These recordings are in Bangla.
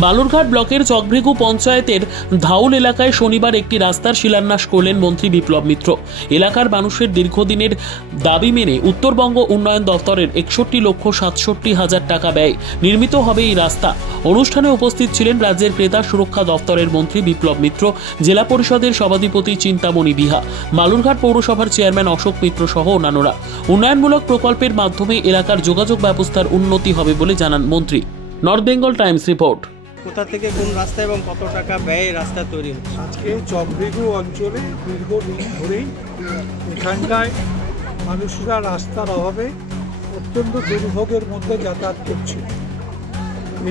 বালুরঘাট ব্লকের চকভৃগু পঞ্চায়েতের ধাউল এলাকায় শনিবার একটি রাস্তার শিলান্যাস করলেন মন্ত্রী বিপ্লব মিত্র। এলাকার মানুষের দীর্ঘদিনের দাবি মেনে উত্তরবঙ্গ উন্নয়ন দফতরের 61,67,000 টাকা ব্যয় নির্মিত হবে এই রাস্তা। অনুষ্ঠানে উপস্থিত ছিলেন রাজ্যের ক্রেতা সুরক্ষা দফতরের মন্ত্রী বিপ্লব মিত্র, জেলা পরিষদের সভাধিপতি চিন্তামণি বিহা, বালুরঘাট পৌরসভার চেয়ারম্যান অশোক মিত্র সহ অন্যান্যরা। উন্নয়নমূলক প্রকল্পের মাধ্যমে এলাকার যোগাযোগ ব্যবস্থার উন্নতি হবে বলে জানান মন্ত্রী। North Bengal Times report. কোথা থেকে কোন রাস্তা এবং কত টাকা ব্যয়ে রাস্তা তৈরি হচ্ছে? আজকে চকভৃগু অঞ্চলে দীর্ঘদিন ধরেই এখানটায় মানুষরা রাস্তার অভাবে অত্যন্ত দুর্ভোগের মধ্যে যাতায়াত করছে।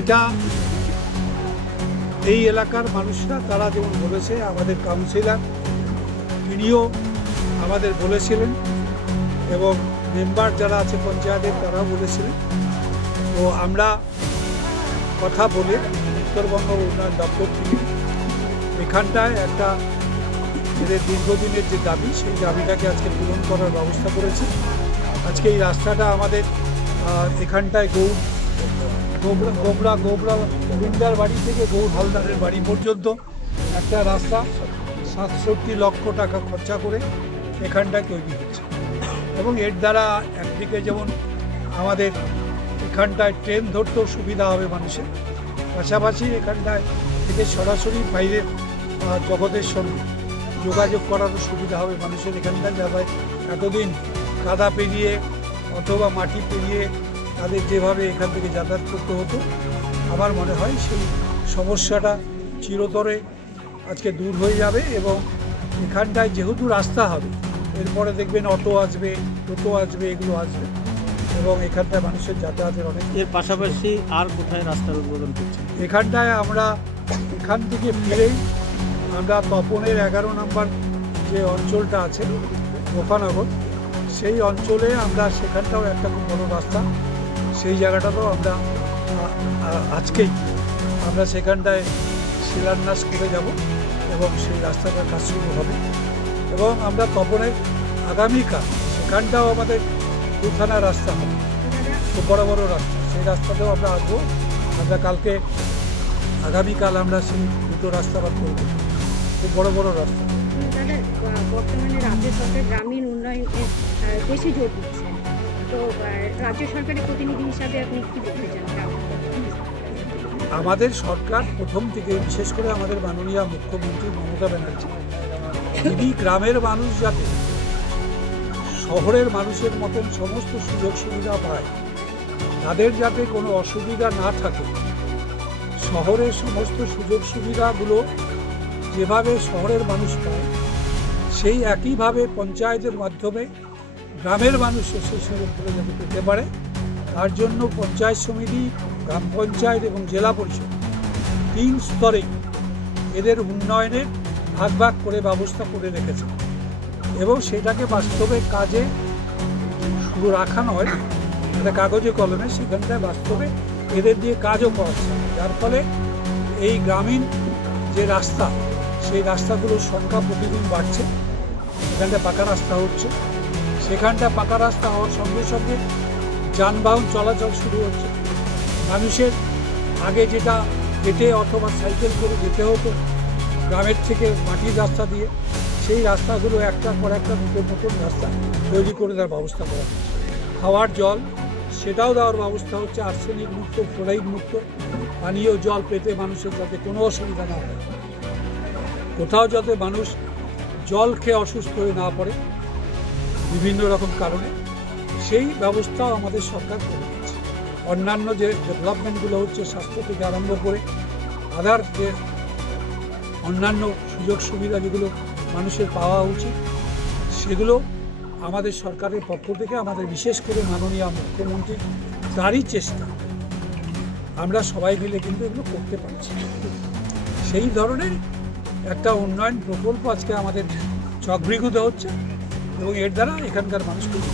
এটা এই এলাকার মানুষরা তারা যেমন বলেছে, আমাদের কাউন্সিলর তিনিও আমাদের বলেছিলেন এবং মেম্বার যারা আছে পঞ্চায়েতের তারাও বলেছিলেন। তো আমরা কথা বলে উত্তরবঙ্গ উন্নয়ন দপ্তর থেকে এখানটায় একটা এদের দীর্ঘদিনের যে দাবি, সেই দাবিটাকে আজকে পূরণ করার ব্যবস্থা করেছে। আজকে এই রাস্তাটা আমাদের এখানটায় গোবরা গোবিন্দার বাড়ি থেকে গৌর হালদারের বাড়ি পর্যন্ত একটা রাস্তা 67 লক্ষ টাকা খরচা করে এখানটায় তৈরি হচ্ছে এবং এর দ্বারা একদিকে যেমন আমাদের এখানটায় ট্রেন ধরতেও সুবিধা হবে মানুষের, পাশাপাশি এখানটায় থেকে সরাসরি বাইরের জগতের সঙ্গে যোগাযোগ করারও সুবিধা হবে মানুষের। এখানটায় যারা এতদিন কাদা পেরিয়ে অথবা মাটি পেরিয়ে তাদের যেভাবে এখান থেকে যাতায়াত করতে হতো, আমার মনে হয় সেই সমস্যাটা চিরতরে আজকে দূর হয়ে যাবে এবং এখানটায় যেহেতু রাস্তা হবে, এরপরে দেখবেন অটো আসবে, টোটো আসবে, এগুলো আসবে এবং এখানটায় মানুষের যাতায়াতের অনেক। এর পাশাপাশি আর কোথায় রাস্তার উদ্বোধন করছে? এখানটায় আমরা এখান থেকে ফিরেই আমরা তপনের 11 নম্বর যে অঞ্চলটা আছে গোপানগর, সেই অঞ্চলে আমরা সেখানটাও একটা খুব বড় রাস্তা, সেই জায়গাটাতেও আমরা আজকেই আমরা সেখানটায় শিলান্যাস করে যাব এবং সেই রাস্তাটার কাজ শুরু হবে এবং আমরা তপনের আগামীকাল সেখানটাও আমাদের দুখানা রাস্তা হবে, খুব বড় বড় রাস্তা, সেই রাস্তাতেও আমরা আসবো। আমরা কালকে আগামীকাল আমরা সেই দুটো রাস্তা বার করব, খুব বড় বড় রাস্তা। বর্তমানে রাজ্য সরকার গ্রামীণ উন্নয়নে বেশি জোর দিচ্ছে, তো রাজ্য সরকারের প্রতিনিধি হিসাবে আপনি কি বলতে চান? আমাদের সরকার প্রথম থেকে, বিশেষ করে আমাদের মাননীয় মুখ্যমন্ত্রী মমতা ব্যানার্জি, তিনি গ্রামের মানুষ যাতে শহরের মানুষের মতন সমস্ত সুযোগ সুবিধা পায়, তাদের যাতে কোনো অসুবিধা না থাকে, শহরের সমস্ত সুযোগ সুবিধাগুলো যেভাবে শহরের মানুষ পায়, সেই একইভাবে পঞ্চায়েতের মাধ্যমে গ্রামের মানুষও সেই সুযোগগুলো যাতে পেতে পারে, তার জন্য পঞ্চায়েত সমিতি, গ্রাম পঞ্চায়েত এবং জেলা পরিষদ 3 স্তরে এদের উন্নয়নের ভাগ ভাগ করে ব্যবস্থা করে রেখেছে এবং সেটাকে বাস্তবে কাজে শুরু রাখা নয়, এটা কাগজে কলমে, সেখানটায় বাস্তবে এদের দিয়ে কাজও করাচ্ছে, যার ফলে এই গ্রামীণ যে রাস্তা, সেই রাস্তাগুলোর সংখ্যা প্রতিদিন বাড়ছে। সেখানটা পাকা রাস্তা হচ্ছে, সেখানটা পাকা রাস্তা হওয়ার সঙ্গে সঙ্গে যানবাহন চলাচল শুরু হচ্ছে। মানুষের আগে যেটা হেঁটে অথবা সাইকেল করে যেতে হতো গ্রামের থেকে মাটির রাস্তা দিয়ে, সেই রাস্তাগুলো একটার পর একটা নতুন নতুন রাস্তা তৈরি করে দেওয়ার ব্যবস্থা করা হচ্ছে। খাওয়ার জল সেটাও দেওয়ার ব্যবস্থা হচ্ছে, আর্সেনিক মুক্ত, ফ্লোরাইড মুক্ত পানীয় জল পেতে মানুষের যাতে কোনো অসুবিধা না হয়, কোথাও যাতে মানুষ জল খেয়ে অসুস্থ হয়ে না পড়ে বিভিন্ন রকম কারণে, সেই ব্যবস্থাও আমাদের সরকার করে দিচ্ছে। অন্যান্য যে ডেভেলপমেন্টগুলো হচ্ছে, স্বাস্থ্য থেকে আরম্ভ করে আদার যে অন্যান্য সুযোগ সুবিধা যেগুলো মানুষের পাওয়া উচিত, সেগুলো আমাদের সরকারের পক্ষ থেকে, আমাদের বিশেষ করে মাননীয় মুখ্যমন্ত্রী, তারই চেষ্টা আমরা সবাই মিলে কিন্তু এগুলো করতে পারছি। সেই ধরনের একটা উন্নয়ন প্রকল্প আজকে আমাদের চকভৃগুতে হচ্ছে এবং এর দ্বারা এখানকার মানুষ খুব